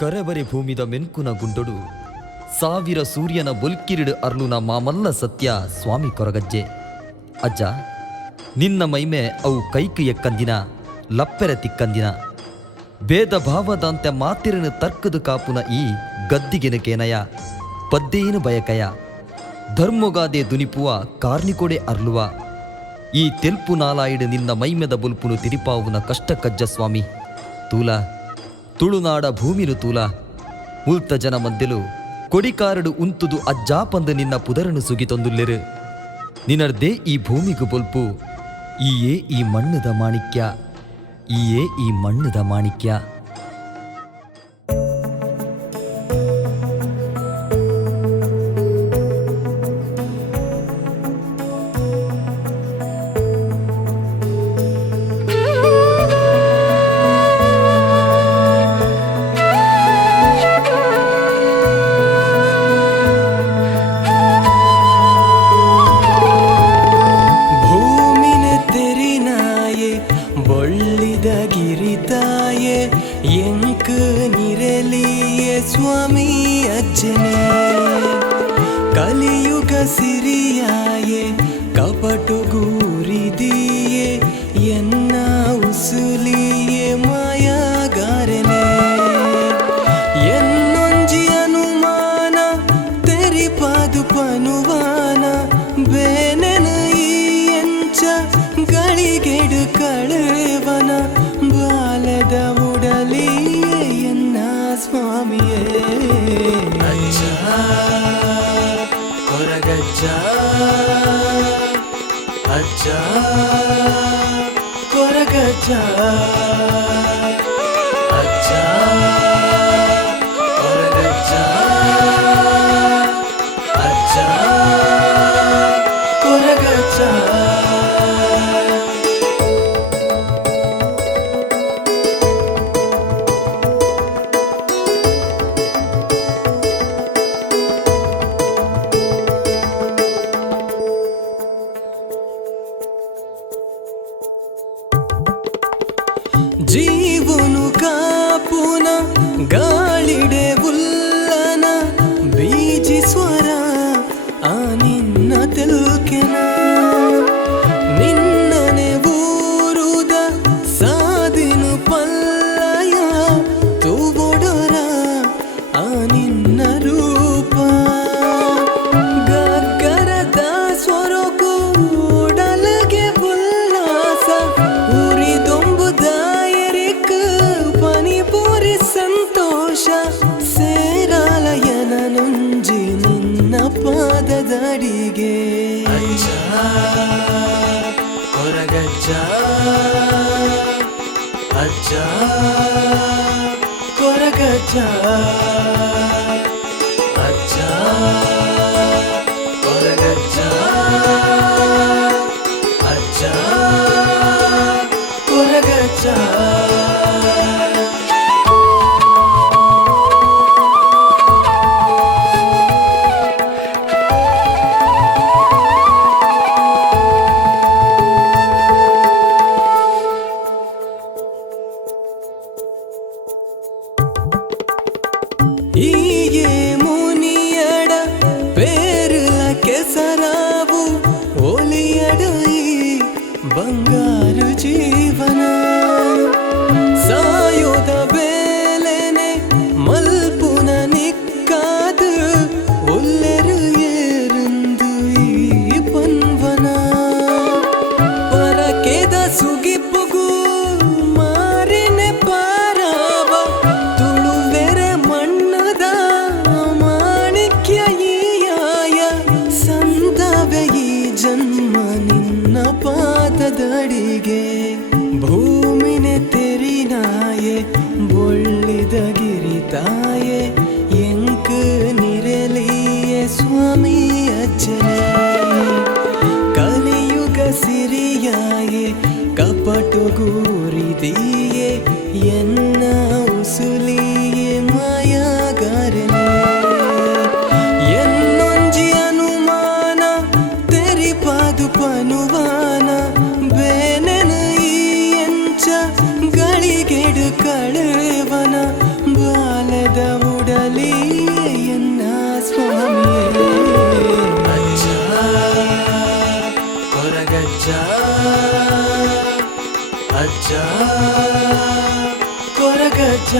ಕರೆಬರೆ ಭೂಮಿದ ಮೆನ್ಕುನ ಗುಂಡೊಡು ಸಾವಿರ ಸೂರ್ಯನ ಬೊಲ್ಕಿರಿಡು ಅರ್ಲುನ ಮಾಮಲ್ಲ ಸತ್ಯ ಸ್ವಾಮಿ ಕೊರಗಜ್ಜೆ ಅಜ್ಜ ನಿನ್ನ ಮೈಮೆ ಅವು ಕೈಕು ಎಕ್ಕಂದಿನ ಲಪ್ಪೆರೆ ತಿಕ್ಕಂದಿನ ಭೇದ ಭಾವದಂತೆ ಮಾತಿರನು ತರ್ಕದು ಕಾಪುನ ಈ ಗದ್ದಿಗೆನಕೇನಯ ಪದ್ದೇನು ಬಯಕಯ ಧರ್ಮೊಗಾದೆ ದುನಿಪುವ ಕಾರ್ನಿಕೊಡೆ ಅರ್ಲುವ ಈ ತೆಲ್ಪು ನಾಲಾಯಿಡು ನಿನ್ನ ಮೈಮೆದ ಬುಲ್ಪುನು ತಿರಿಪಾವುನ ಕಷ್ಟ ಕಜ್ಜ ಸ್ವಾಮಿ ತೂಲ ತುಳುನಾಡ ಭೂಮಿನು ತೂಲ ಉಲ್ತ ಜನ ಮಧ್ಯಲು ಕೊಡಿಕಾರಡು ಉಂತುದು ಅಜ್ಜಾಪಂದು ನಿನ್ನ ಪುದರನು ಸುಗಿತೊಂದುಲ್ಲೆರು ನಿನ್ನರ್ದೇ ಈ ಭೂಮಿಗು ಬೊಲ್ಪು ಈಯೇ ಈ ಮಣ್ಣದ ಮಾಣಿಕ್ಯ ಈಯೇ ಈ ಮಣ್ಣದ ಮಾಣಿಕ್ಯ. ಸ್ವಾಮಿ ಅಜ್ಜನೇ ಕಲಿಯುಗ ಸಿರಿಯಾಯೇ ಕಪಟು ಗೂರಿದಿಯೇ ಎನ್ನ ಉಸುಲಿಯೇ ಮಾಯಾಗಾರನೆ ಎನ್ನೊಂಜಿ ಅನುಮಾನ ತೆರಿಪಾದು ಪನುವಾನ ಬೇನೆನ ಈ ಎಂಚ ಗಳಿಗೆಡು ಕಳೆವನ ಬಾಲದ ಉಡಲಿಯೇ ಎನ್ನ ಸ್ವಾಮಿಯೇ ಅಜ್ಜ ಕೊರಗಜ್ಜ ಅಜ್ಜ ಕೊರಗಜ್ಜ ಅಜ್ಜ ಕೊರಗಜ್ಜ ಅಜ್ಜ ಕೊರಗಜ್ಜ. ಜೀವನು ಕಾಪುನ ಗಾಳಿಡೆ ಉಲ್ಲನ ಬೀಜಿ ಸ್ವರ ಆ ನಿನ್ನ ತೆಲ್ಕೆನ ನಿನ್ನನೆ ಊರುದ ಸಾದಿನು ಪಲ್ಲಯ ತೂಬೊಡರ ಆ ನಿನ್ನ ರೂಪ ಗಗ್ಗರದ ಸ್ವರಕು ಉಡಲಗೆ ಉಲ್ಲಾಸ ಉರಿದೊಂಬುದ ಸಂತೋಷ ಸೇರಾಲಯನ ನುಂಜಿ ನಿನ್ನ ಪಾದದಡಿಗೆ ಅಜ್ಜ ಕೊರಗಜ್ಜ ಅಜ್ಜ ಕೊರಗಜ್ಜ ಅಜ್ಜ ಕೊರಗಜ್ಜ ಅಜ್ಜ ಕೊರಗಜ್ಜ. ಈಯೇ ಮುನಿಯಡ ಪೇರುಲ ಕೆಸರಾವು ಒಲಿಯಡ ಈ ಬಂಗಾರು ಜೀವನ ಸಾಯೋದ ಬೇಲೆನೆ ಮಲ್ಪುನ ನಿಕ್ಕಾದು ಒಲ್ಲೆರು ಏರುಂದು ಈ ಪನ್ವನ ಪರಕೆದ ಸುಗಿಪ್ಪುಗೂ ಮಾರಿನೆ ಪಾರಾವ ತುಳುವೆರೆ ಮಣ್ಣದ ಮಾಣಿಕ್ಯ ಈಯಾಯ ಸಂದವೆ ಈ ಜನ್ಮ ನಿನ್ನ ಪಾದದಡಿಗೆ ಭೂಮಿನೆ ತೆರಿನಾಯೆ ಬೊಳ್ಳಿದ ಗಿರಿತಾಯೆ ಎಂಕ ನಿರಲಿಯೇ ಸ್ವಾಮಿ ಅಜ್ಜನೇ ಕಲಿಯುಗ ಸಿರಿಯಾಯೆ ಕಪಟು ಗೂರಿದಿಯೇ ಎನ್ನ ಉಸುಲಿಯೇ ಮಾಯಾಗಾರನೆ ಎನ್ನೊಂಜಿ ಅನುಮಾನ ತೆರಿಪಾದು ಪನುವಾನ ಬೇನೆನ ಈ ಎಂಚ ಗಳಿಗೆಡು ಕಳೆವನ ಬಾಲದ ಪಾಲಿಯನ್ನ ಸ್ವಾಮಿಯೇ ಅಜ್ಜ ಕೊರಗಜ್ಜ ಅಜ್ಜ ಕೊರಗಜ್ಜ